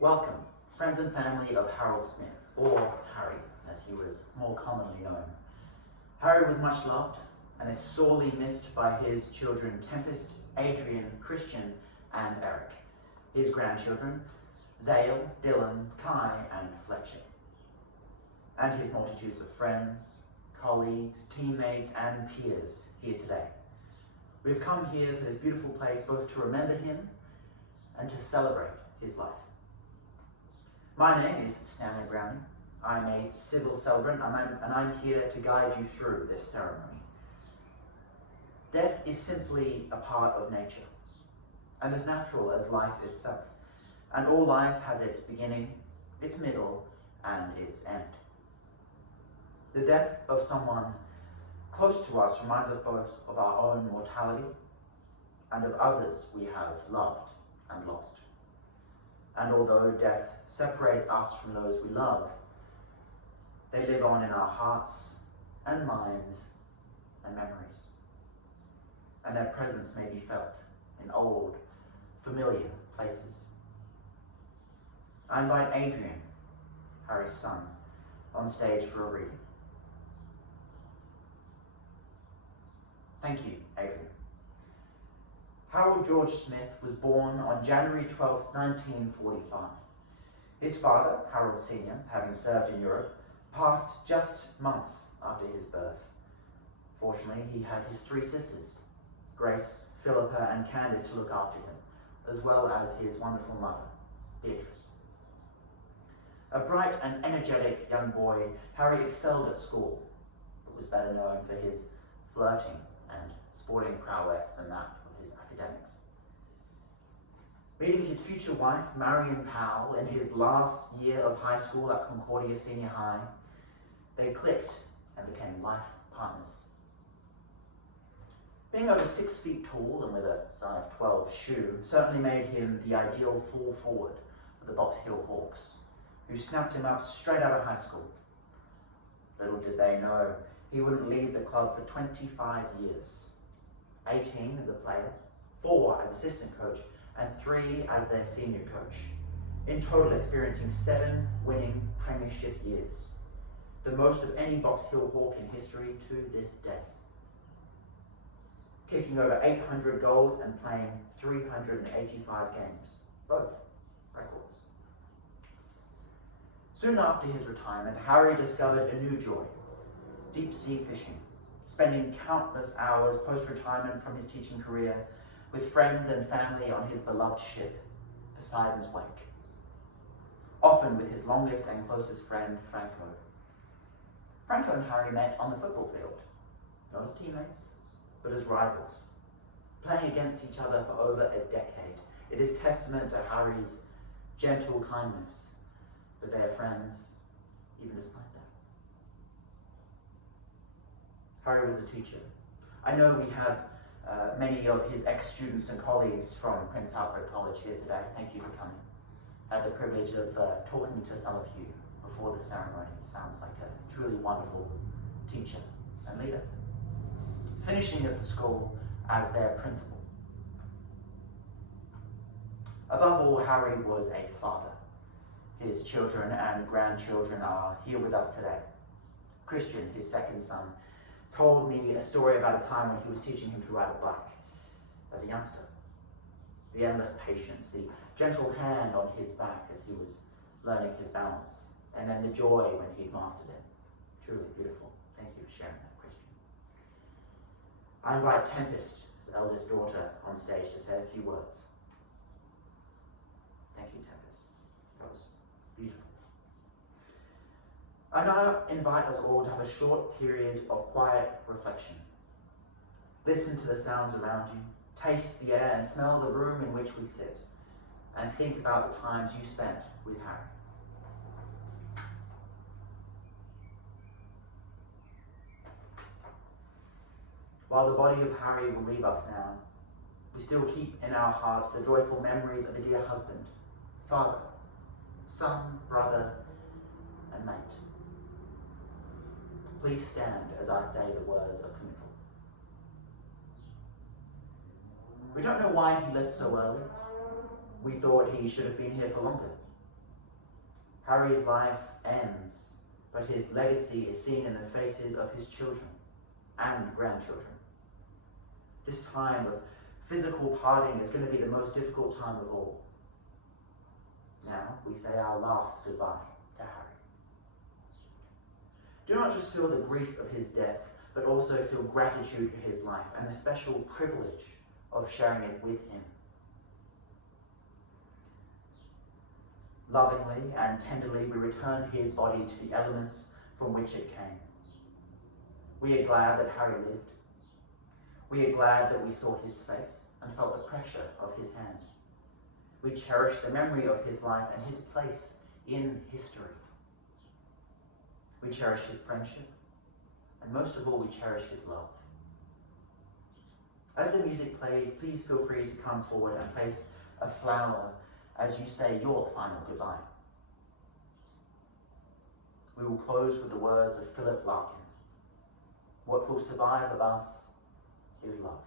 Welcome, friends and family of Harold Smith, or Harry, as he was more commonly known. Harry was much loved and is sorely missed by his children Tempest, Adrian, Christian, and Eric, his grandchildren Zale, Dylan, Kai, and Fletcher, and his multitudes of friends, colleagues, teammates, and peers here today. We've come here to this beautiful place both to remember him and to celebrate his life. My name is Stanley Browning. I'm a civil celebrant and I'm here to guide you through this ceremony. Death is simply a part of nature and as natural as life itself. And all life has its beginning, its middle, and its end. The death of someone close to us reminds us both of our own mortality and of others we have loved and lost. And although death separates us from those we love, they live on in our hearts and minds and memories. And their presence may be felt in old, familiar places. I invite Adrian, Harry's son, on stage for a reading. Thank you, Adrian. Harold George Smith was born on January 12, 1945. His father, Harold Sr., having served in Europe, passed just months after his birth. Fortunately, he had his three sisters, Grace, Philippa, and Candace, to look after him, as well as his wonderful mother, Beatrice. A bright and energetic young boy, Harry excelled at school, but was better known for his flirting and sporting prowess than that of his academics. Meeting his future wife, Marion Powell, in his last year of high school at Concordia Senior High, they clicked and became life partners. Being over 6 feet tall and with a size 12 shoe certainly made him the ideal full forward for the Box Hill Hawks, who snapped him up straight out of high school. Little did they know he wouldn't leave the club for 25 years, 18 as a player, 4 as assistant coach, and 3 as their senior coach, in total experiencing 7 winning premiership years, the most of any Box Hill Hawk in history to this day. Kicking over 800 goals and playing 385 games, both records. Soon after his retirement, Harry discovered a new joy, deep sea fishing, spending countless hours post-retirement from his teaching career with friends and family on his beloved ship, Poseidon's Wake, often with his longest and closest friend, Franco. Franco and Harry met on the football field, not as teammates, but as rivals, playing against each other for over a decade. It is testament to Harry's gentle kindness that they are friends, even despite that. Harry was a teacher. I know we have many of his ex-students and colleagues from Prince Alfred College here today. Thank you for coming. I had the privilege of talking to some of you before the ceremony. Sounds like a truly wonderful teacher and leader. Finishing at the school as their principal. Above all, Harry was a father. His children and grandchildren are here with us today. Christian, his second son, told me a story about a time when he was teaching him to ride a bike as a youngster. The endless patience, the gentle hand on his back as he was learning his balance, and then the joy when he'd mastered it. Truly beautiful. Thank you for sharing that, Christian. I invite Tempest, his eldest daughter, on stage to say a few words. Thank you, Tempest. That was beautiful. I now invite us all to have a short period of quiet reflection. Listen to the sounds around you, taste the air and smell the room in which we sit, and think about the times you spent with Harry. While the body of Harry will leave us now, we still keep in our hearts the joyful memories of a dear husband, father, son, brother, and mate. Please stand as I say the words of committal. We don't know why he left so early. We thought he should have been here for longer. Harry's life ends, but his legacy is seen in the faces of his children and grandchildren. This time of physical parting is going to be the most difficult time of all. Now we say our last goodbye to Harry. Do not just feel the grief of his death, but also feel gratitude for his life and the special privilege of sharing it with him. Lovingly and tenderly we return his body to the elements from which it came. We are glad that Harry lived. We are glad that we saw his face and felt the pressure of his hand. We cherish the memory of his life and his place in history. We cherish his friendship, and most of all, we cherish his love. As the music plays, please feel free to come forward and place a flower as you say your final goodbye. We will close with the words of Philip Larkin. What will survive of us is love.